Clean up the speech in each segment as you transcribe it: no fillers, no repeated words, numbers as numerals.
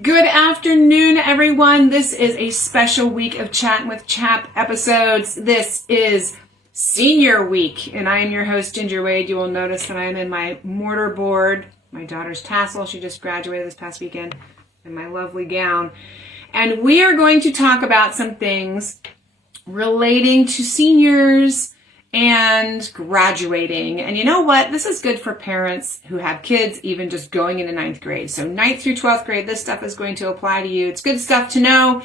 Good afternoon, everyone. This is a special week of Chattin with CHAP episodes. This is Senior Week, and I am your host, Ginger Wade. You will notice that I am in my mortarboard, my daughter's tassel. She just graduated this past weekend, in my lovely gown. And we are going to talk about some things relating to seniors and graduating. And you know what? This is good for parents who have kids even just going into 9th grade. So 9th through 12th grade, this stuff is going to apply to you. It's good stuff to know.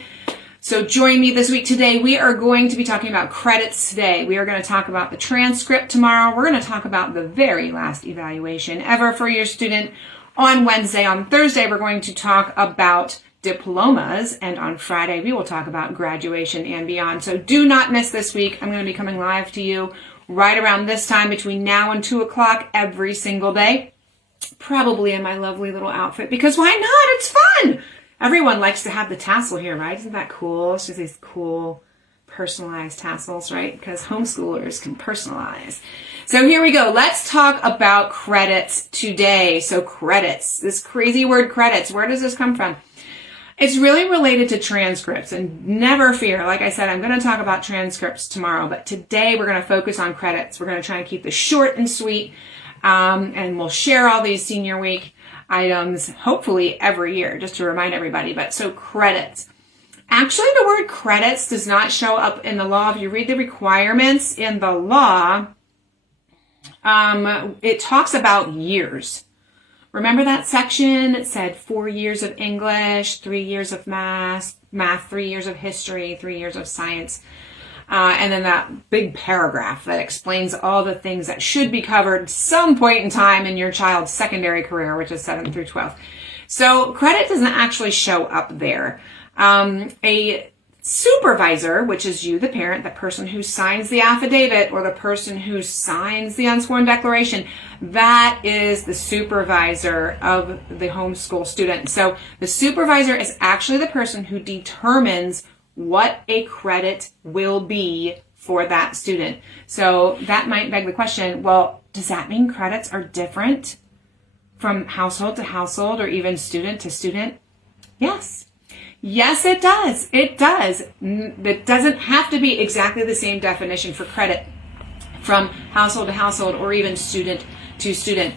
So join me this week. Today, we are going to be talking about credits today. We are going to talk about the transcript tomorrow. We're going to talk about the very last evaluation ever for your student on Wednesday. On Thursday, we're going to talk about diplomas, and on Friday we will talk about graduation and beyond. So do not miss this week. I'm going to be coming live to you right around this time between now and 2 o'clock every single day, probably in my lovely little outfit, because why not? It's fun. Everyone likes to have the tassel here, right? Isn't that cool? It's just these cool personalized tassels, right? Because homeschoolers can personalize. So here we go. Let's talk about credits today. So credits, this crazy word credits, where does this come from? It's really related to transcripts, and never fear. Like I said, I'm going to talk about transcripts tomorrow, but today we're going to focus on credits. We're going to try and keep this short and sweet, and we'll share all these Senior Week items, hopefully every year, just to remind everybody. But so credits. Actually, the word credits does not show up in the law. If you read the requirements in the law, it talks about years. Remember that section? It said 4 years of English, 3 years of math, 3 years of history, 3 years of science. And then that big paragraph that explains all the things that should be covered some point in time in your child's secondary career, which is 7th through 12th. So credit doesn't actually show up there. A supervisor, which is you, the parent, the person who signs the affidavit or the person who signs the unsworn declaration, that is the supervisor of the homeschool student. So the supervisor is actually the person who determines what a credit will be for that student. So that might beg the question, well, does that mean credits are different from household to household or even student to student? Yes. Yes, it does. It does. It doesn't have to be exactly the same definition for credit from household to household or even student to student.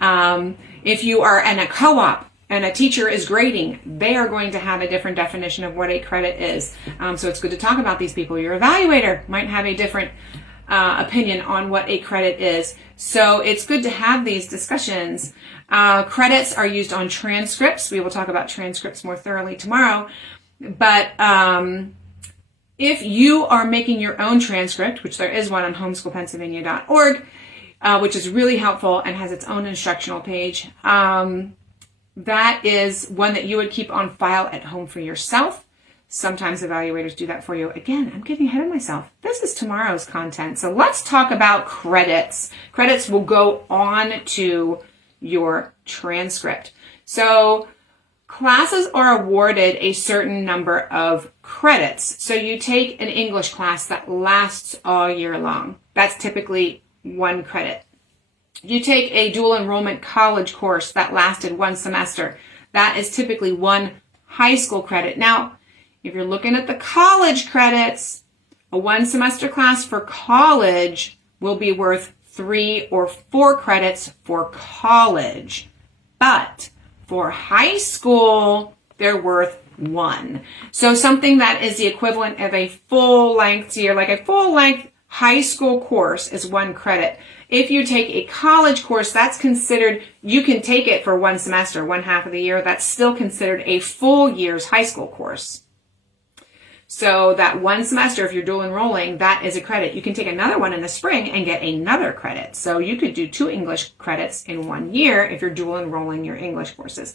If you are in a co-op and a teacher is grading, they are going to have a different definition of what a credit is. So it's good to talk about these people. Your evaluator might have a different opinion on what a credit is. So it's good to have these discussions. Credits are used on transcripts. We will talk about transcripts more thoroughly tomorrow. But if you are making your own transcript, which there is one on homeschoolpennsylvania.org, which is really helpful and has its own instructional page, that is one that you would keep on file at home for yourself. Sometimes evaluators do that for you. Again, I'm getting ahead of myself. This is tomorrow's content. So let's talk about credits. Credits will go on to your transcript. So classes are awarded a certain number of credits. So you take an English class that lasts all year long. That's typically 1 credit. You take a dual enrollment college course that lasted 1 semester. That is typically 1 high school credit. Now, if you're looking at the college credits, a 1 semester class for college will be worth 3 or 4 credits for college. But for high school, they're worth 1. So something that is the equivalent of a full-length year, like a full-length high school course is 1 credit. If you take a college course, that's considered, you can take it for 1 semester, 1 half of the year. That's still considered a full year's high school course. So that 1 semester, if you're dual enrolling, that is a credit. You can take another one in the spring and get another credit. So you could do 2 English credits in 1 year if you're dual enrolling your English courses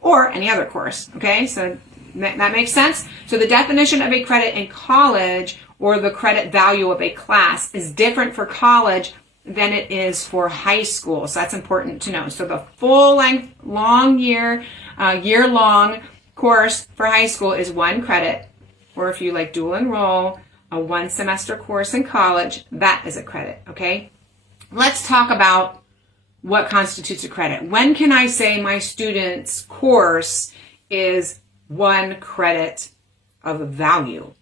or any other course. Okay, so that makes sense. So the definition of a credit in college or the credit value of a class is different for college than it is for high school. So that's important to know. So the full length, long year, year-long course for high school is 1 credit. Or if you like dual enroll, a 1 semester course in college, that is a credit, okay? Let's talk about what constitutes a credit. When can I say my student's course is 1 credit of value.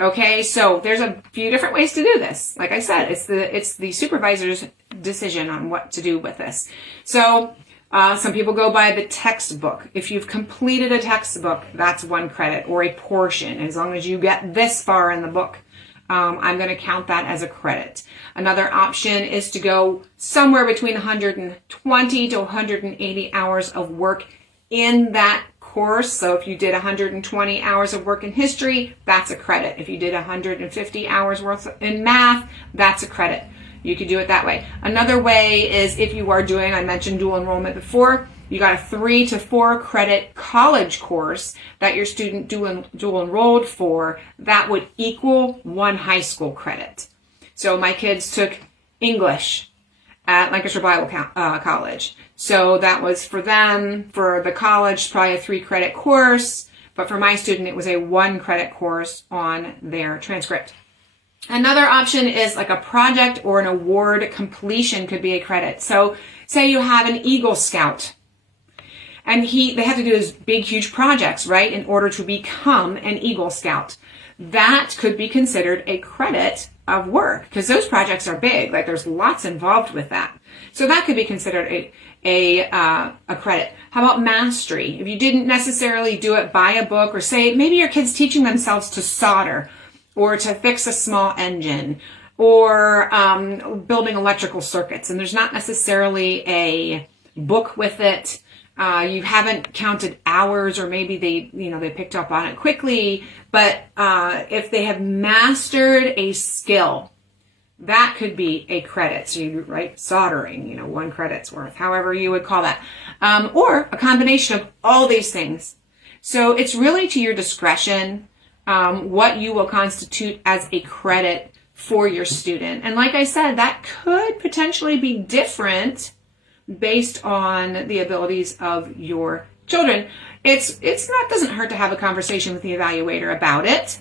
Okay, so there's a few different ways to do this. Like I said, it's the supervisor's decision on what to do with this. So some people go by the textbook. If you've completed a textbook, that's 1 credit, or a portion. As long as you get this far in the book, I'm going to count that as a credit. Another option is to go somewhere between 120 to 180 hours of work in that course. So if you did 120 hours of work in history, that's a credit. If you did 150 hours worth in math, that's a credit. You could do it that way. Another way is if you are doing, I mentioned dual enrollment before, you got a 3 to 4 credit college course that your student dual enrolled for, that would equal 1 high school credit. So my kids took English at Lancaster Bible College. So that was for them, for the college, probably a 3 credit course, but for my student, it was a 1 credit course on their transcript. Another option is like a project or an award completion could be a credit. So say you have an Eagle Scout, and they have to do these big, huge projects, right, in order to become an Eagle Scout. That could be considered a credit of work, because those projects are big, like there's lots involved with that. So that could be considered a credit. How about mastery? If you didn't necessarily do it by a book, or say maybe your kid's teaching themselves to solder or to fix a small engine, or building electrical circuits, and there's not necessarily a book with it. You haven't counted hours, or maybe they picked up on it quickly, but if they have mastered a skill, that could be a credit. So you write soldering, 1 credit's worth, however you would call that, or a combination of all these things. So it's really to your discretion what you will constitute as a credit for your student. And like I said, that could potentially be different based on the abilities of your children. Doesn't hurt to have a conversation with the evaluator about it,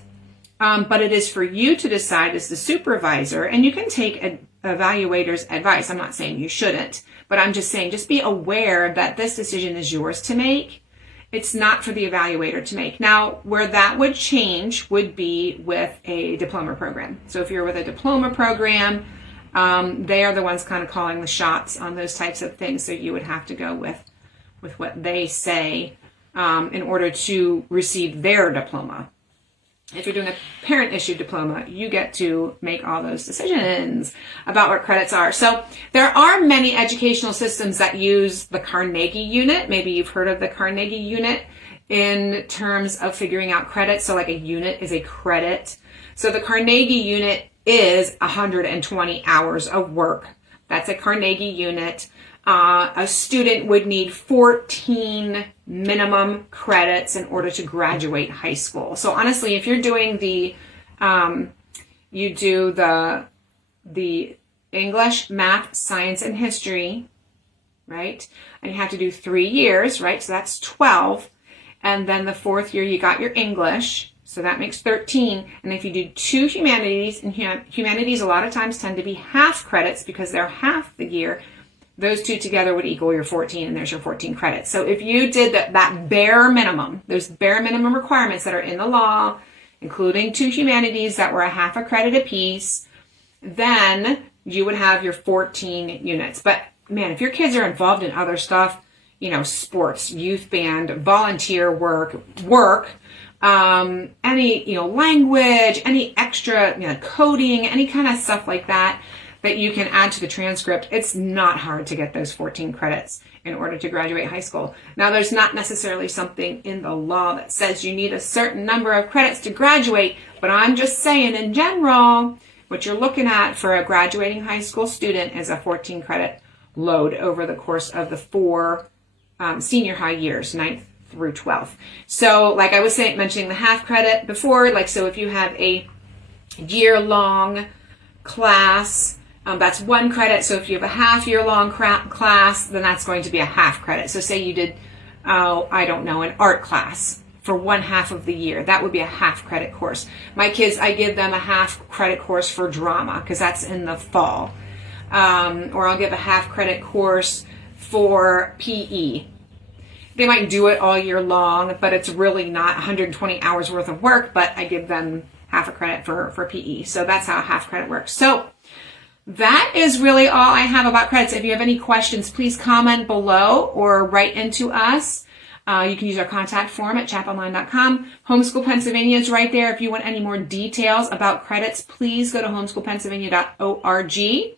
but it is for you to decide as the supervisor, and you can take an evaluator's advice. I'm not saying you shouldn't, but I'm just saying just be aware that this decision is yours to make. It's not for the evaluator to make. Now, where that would change would be with a diploma program. So if you're with a diploma program, they are the ones kind of calling the shots on those types of things. So you would have to go with what they say in order to receive their diploma. If you're doing a parent-issued diploma, you get to make all those decisions about what credits are. So there are many educational systems that use the Carnegie unit. Maybe you've heard of the Carnegie unit in terms of figuring out credits. So like a unit is a credit. So the Carnegie unit is 120 hours of work. That's a Carnegie unit. A student would need 14 minimum credits in order to graduate high school. So honestly, if you're doing the English, math, science, and history, right? And you have to do 3 years, right? So that's 12. And then the 4th year, you got your English. So that makes 13. And if you do 2 humanities, and humanities a lot of times tend to be half credits because they're half the year, those 2 together would equal your 14, and there's your 14 credits. So if you did that bare minimum, those bare minimum requirements that are in the law, including 2 humanities that were a half a credit apiece, then you would have your 14 units. But man, if your kids are involved in other stuff, sports, youth band, volunteer work, any, language, any extra, coding, any kind of stuff like that you can add to the transcript, it's not hard to get those 14 credits in order to graduate high school. Now, there's not necessarily something in the law that says you need a certain number of credits to graduate, but I'm just saying in general, what you're looking at for a graduating high school student is a 14 credit load over the course of the 4 senior high years, 9th through 12th. So like I was mentioning the half credit before, so if you have a year-long class, that's 1 credit. So if you have a half-year-long class, then that's going to be a half credit. So say you did, an art class for 1/2 of the year. That would be a half credit course. My kids, I give them a half credit course for drama because that's in the fall. Or I'll give a half credit course for PE. they might do it all year long, but it's really not 120 hours worth of work, but I give them half a credit for PE. So that's how half credit works. So that is really all I have about credits. If you have any questions, please comment below or write into us. You can use our contact form at chaponline.com. Homeschool Pennsylvania is right there. If you want any more details about credits, please go to homeschoolpennsylvania.org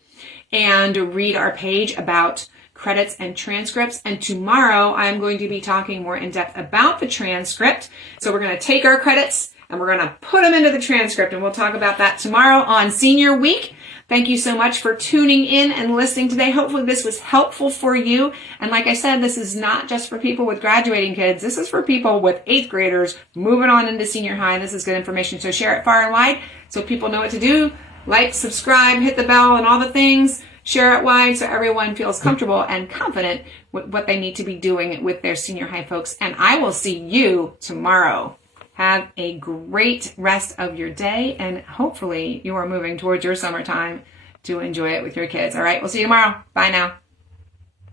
and read our page about credits and transcripts. And tomorrow I'm going to be talking more in depth about the transcript. So we're going to take our credits and we're going to put them into the transcript, and we'll talk about that tomorrow on Senior Week. Thank you so much for tuning in and listening today. Hopefully this was helpful for you. And like I said, this is not just for people with graduating kids. This is for people with 8th graders moving on into senior high. This is good information. So share it far and wide so people know what to do. Like, subscribe, hit the bell, and all the things. Share it wide so everyone feels comfortable and confident with what they need to be doing with their senior high folks. And I will see you tomorrow. Have a great rest of your day, and hopefully you are moving towards your summertime to enjoy it with your kids. All right, we'll see you tomorrow. Bye now.